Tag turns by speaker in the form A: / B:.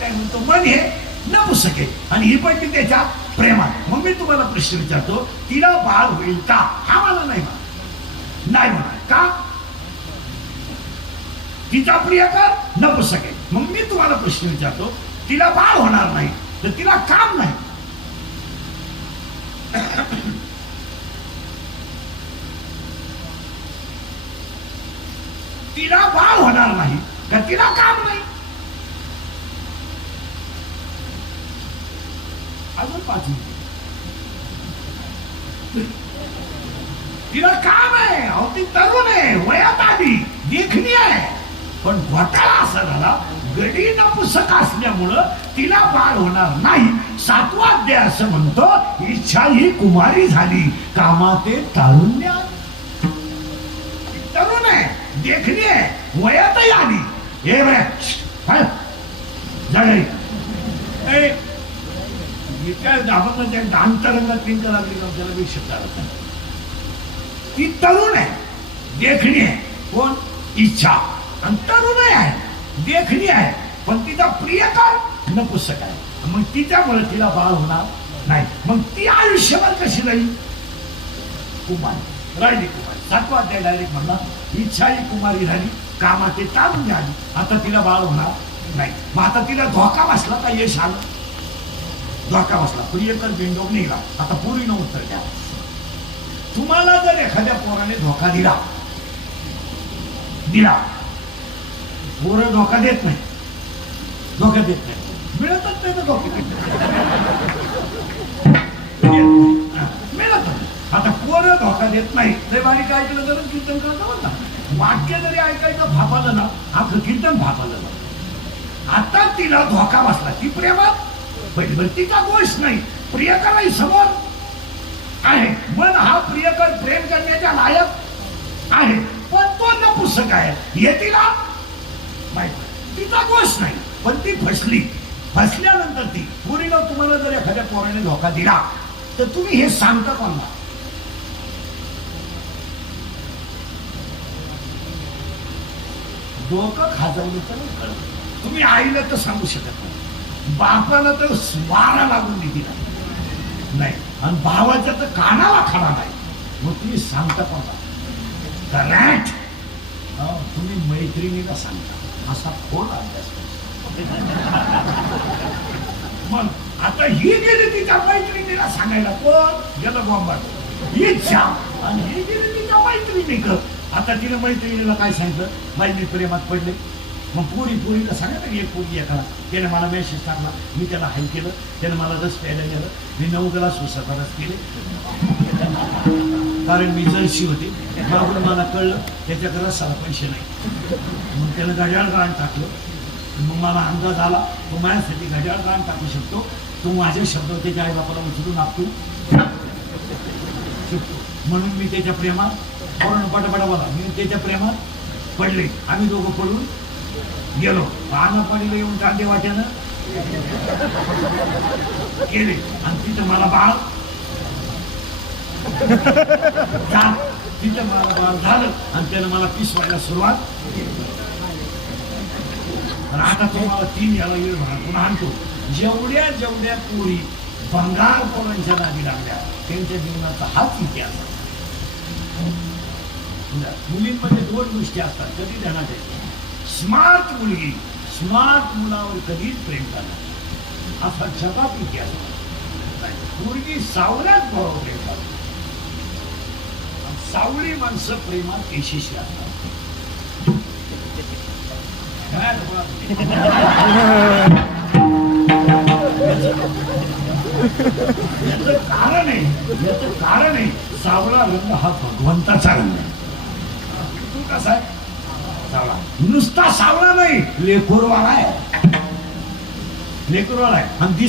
A: काय म्हणतो? मन हे नपुसके. आणि ही पण ती त्याच्या प्रेमात. मग मी तुम्हाला प्रश्न विचारतो तिला बाळ होईल का? हा मला नाही म्हणा नाही म्हणा का? तिचा प्रियकर न पुसके मग मी तुम्हाला प्रश्न विचारतो तिला बाळ होणार नाही तर तिला काम नाही. तिला बाळ होणार नाही तर तिला काम नाही. अजून पाच तिला काम आहे अहो ती तरुण आहे वयात आली देखणी आहे. पण घोटाळा असा झाला गडी न असल्यामुळं तिला बाळ होणार नाही. सातवा अध्याय असं म्हणतो इच्छा ही कुमारी झाली कामाते तारुण्य. तरुण आहे देखणी आहे वयातही आली. हे बरं इतक्या आपण त्या अंतरंगात पिंक लागली आपल्याला मी शब्द नाही. ती तरुण आहे देखणी आहे कोण? इच्छा. आणि तरुणही आहे देखणी आहे. पण तिचा प्रियकार नपुसक आहे मग तिच्यामुळे तिला बाळ होणार नाही. मग ती आयुष्यभर कशी राहील? कुमारी. राहिली कुमारी. सातवा अध्याय डायरेक्ट म्हणला इच्छा ही कुमारी झाली कामाची तारून झाली. आता तिला बाळ होणार नाही. मग आता तिला धोका बसला का? यश आलं. धोका बसला. प्रियकर बिंडोक निघाला. आता पुरीनं उत्तर द्या. तुम्हाला जर एखाद्या पोराने धोका दिला दिला पोर धोका देत नाही. धोका देत नाही. मिळतच नाही तर धोके मिळत आता पोर धोका देत नाही. ते बारीक ऐकलं तर कीर्तन करत ना वाक्य जरी ऐकायचं भापालं ना आपलं कीर्तन भापालं ना आता तिला धोका बसला. ती प्रेमात पहिली तिचा दोष नाही. प्रियकरही समोर आहे. मन हा प्रियकर प्रेम करण्याच्या लायक आहे. पण तो नपुसक आहे. हे? तिला माहीत तिचा दोष नाही. पण ती फसली. फसल्यानंतर ती. पुरीनं तुम्हाला जर एखाद्या पोराने धोका दिला तर तुम्ही हे सांगता कोणला डोकं खाजवलं तर तुम्ही आईला तर सांगू शकत नाही. बापाला तर स्वारा लागून देते नाही आणि भावाच्या तर कानाला खडा नाही. मग तुम्ही सांगता पण करेक्ट तुम्ही मैत्रिणीला सांगता. असा खोल अभ्यास मग आता ही गेली तिच्या मैत्रिणीला सांगायला कोण? गेलं बॉम्बात इच्छा आणि ही गेली तिच्या मैत्रिणी आता तिने मैत्रिणीला काय सांगितलं? बाई मी प्रेमात पडले. मग पुरी पुरीला सांगितलं एक पुरी एकाला त्याने मला मेसेज टाकला. मी त्याला हाय केलं. त्याने मला रस प्यायला गेलं. मी नऊ गला सुसाचा रस केले कारण मी जर्शी होते. बरोबर मला कळलं त्याच्याकडे रसाला पैसे नाही. मग त्यानं घड्याळ गाण टाकलं. मग मला अंदाज आला तो माझ्यासाठी घड्याळ गाण टाकू शकतो? तो माझ्या शब्द त्याच्या आई बापाला उचलून आपतो म्हणून मी त्याच्या प्रेमात पूर्ण पटापटा बोला. मी त्याच्या प्रेमात पडले. आम्ही दोघं पडून गेलो. पानं पाणीला येऊन कांदे वाट्यानं. गेले. आणि तिथं मला बाळ. तिथं मला बाळ झालं. आणि त्यानं मला पिसवायला सुरुवात केली. आता तुम्हाला तीन याला वेळ म्हणा पुन्हा आणतो. जेवढ्या जेवढ्या पोरी बंगाल पोरांच्या नावी लागल्या त्यांच्या जीवनाचा हाच इतिहास. मुलींमध्ये दोन गोष्टी असतात. कधी ध्यानात येते स्मार्ट मुलगी स्मार्ट मुलावर कधीच प्रेम करणार असा जगात इतिहास मुलगी सावल्यात भाव प्रेम करते सावळी माणसं प्रेमात यशस्वी असतात. काय कारण आहे याचं कारण आहे सावळा रंग हा भगवंताचा रंग आहे. तू कसा आहे? सावळा नुसता सावळा नाही. लेखोरवाला आहे. लेखोरवाला आहे. आणि